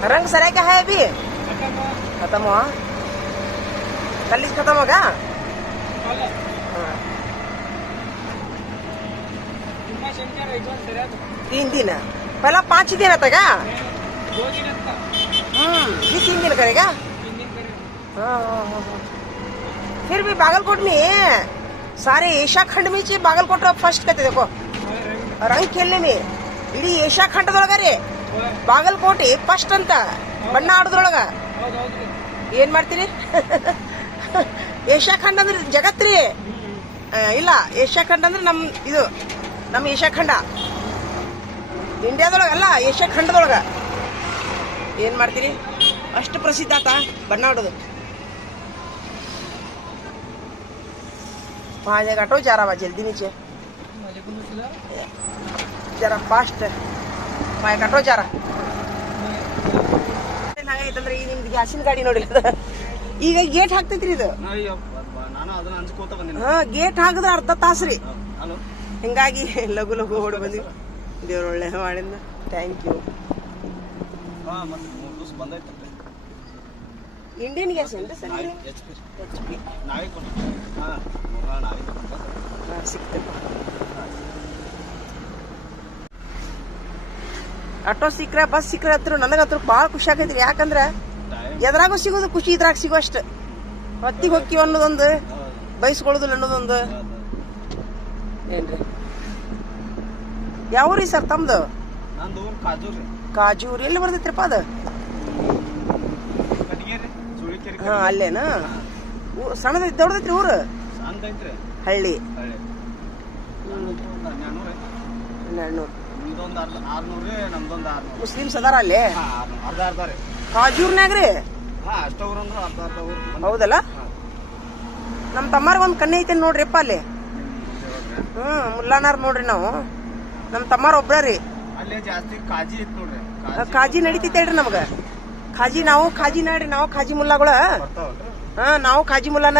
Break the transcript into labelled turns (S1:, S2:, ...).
S1: रंग सराय का है अभी खत्म हुआ कल खत्म होगा तीन दिन पहला पाँच ही दिन आता क्या हम्म ये तीन दिन करेगा फिर भी बागलकोट में सारे एशिया खंड में बागलकोट फर्स्ट करते देखो रंग खेलने में इडी एशिया खंड रे ಬಾಗಲಕೋಟೆ ಫಸ್ಟ್ ಅಂತ ಬಣ್ಣ ಆಡೋದ್ರೊಳಗ ಏನ್ ಮಾಡ್ತೀರಿ ಏಷ್ಯಾ ಖಂಡ ಅಂದ್ರೆ ಜಗತ್ರಿ ಆ, ಇಲ್ಲ ಏಷ್ಯಾ ಖಂಡ ಅಂದ್ರೆ ನಮ್ ಇದು ನಮ್ಮ ಏಷ್ಯಾ ಖಂಡ ಇಂಡಿಯಾದೊಳಗ ಅಲ್ಲ ಏಷ್ಯಾ ಖಂಡದೊಳಗ ಏನ್ ಮಾಡ್ತೀರಿ ಅಷ್ಟು ಪ್ರಸಿದ್ಧ ಆತ ಬಣ್ಣ ಆಡೋದು माझ्या गाठो चारा वाजेल दिनीचे जरा फास्ट ಜಾರ. ಹಾಗೈತಂದ್ರೆ ಈ ನಿಮ್ದು ಗ್ಯಾಸಿನ ಗಾಡಿ ನೋಡಿಲ್ಲ ಈಗ ಗೇಟ್ ಹಾಕ್ತೈತ್ರಿ ಇದು.
S2: ನಾನು ಅದನ್ನ ಹಂಚ್ಕೋತ ಬಂದಿನಿ
S1: ಹಾ ಗೇಟ್ ಹಾಕಿದ್ರೆ ಅರ್ಧ ತಾಸ್ರಿ
S2: ರೀ.
S1: ಹಿಂಗಾಗಿ ಲಘು ಲಘು ಓಡಿ ಬಂದ್ವಿ. ದೇವ್ರ ಒಳ್ಳೆ ಮಾಡಿದ್ನ. ಥ್ಯಾಂಕ್ ಯು
S2: ಹಾ ಮತ್ತೆ ಮೂರು ದಿವಸ ಬಂದೈತೆ
S1: ಇಂಡಿಯನ್ ಗ್ಯಾಸ್ ಏನ್ರಿ ಸರ್
S2: ನಾಯಿ
S1: ಆಟೋ ಸಿಕ್ಕರೆ ಬಸ್ ಸಿಕ್ಕ್ರೆ ಹತ್ರ ನನಗತ್ರ ಭಾಳ ಖುಷಿ ಆಗೈತ್ರಿ ಯಾಕಂದ್ರೆ ಎದ್ರಾಗ ಸಿಗೋದು ಖುಷಿ ಇದ್ರಾಗ ಸಿಗೋ ಅಷ್ಟು. ಹೊತ್ತಿಗೆ ಹೊಕ್ಕಿವ್ ಅನ್ನೋದೊಂದು ಬಯಸ್ಕೊಳ್ಳೋದಿಲ್ಲ ಅನ್ನೋದೊಂದು. ಏನ್ರಿ? ಯಾವ ರೀ ಸರ್ ತಮ್ದು?
S2: ಕಾಜೂರ್.
S1: ಎಲ್ಲಿ ಬರ್ತೈತ್ರಿಪ್ಪ ಅದು? ಹಾ ಅಲ್ಲೇನಾ? ಸಣ್ಣದ ದೊಡ್ಡದೈತ್ರಿ ಊರು? ಹಳ್ಳಿ.
S2: ನಮ್ದು ಒಂದು ಹನ್ನೆರಡು ಅರ್ಧ ಆರ್ನೂರು ರೀ ನಮ್ದೊಂದು ಆರ್ನೂರು.
S1: ಮುಸ್ಲಿಮ್ಸ್ ಅದಾರ ಅಲ್ಲಿ?
S2: ಹಾ ಆರ್ನೂರು ಅರ್ಧ ಅರ್ಧ ರೀ.
S1: ಕಾಜೂರ್ನಾಗ ರೀ
S2: ಹಾ ಅಷ್ಟ ಊರು ಅಂದ್ರೆ ಅರ್ಧ ಅರ್ಧ ಊರು
S1: ಹೌದಲ್ಲ. ನಮ್ಮ ತಮ್ಮಾರ್ಗ ಒಂದು ಕಣ್ಣೆ ಐತೆ ನೋಡ್ರಿಪ್ಪ ಅಲ್ಲಿ. ಹ್ಞೂ ಮುಲ್ಲಾನಾರ್ ನೋಡ್ರಿ ನಾವು. ನಮ್ಮ ತಮ್ಮಾರ ಒಬ್ರ ರೀ.
S2: ಅಲ್ಲೇ ಜಾಸ್ತಿ ಕಾಜಿ ಇತ್ತು ನೋಡ್ರಿ.
S1: ಕಾಜಿ ನಡೀತೈತೆ ಹೇಳ್ರಿ ನಮ್ಗೆ. ಖಾಜಿ ನಾವು ಖಾಜಿ ನಾಡ್ರಿ ನಾವು ಖಾಜಿ ಮುಲ್ಲಾಗಳ.
S2: ಹ
S1: ಹಾ ನಾವು ಖಾಜಿ ಮುಲ್ಲಾನ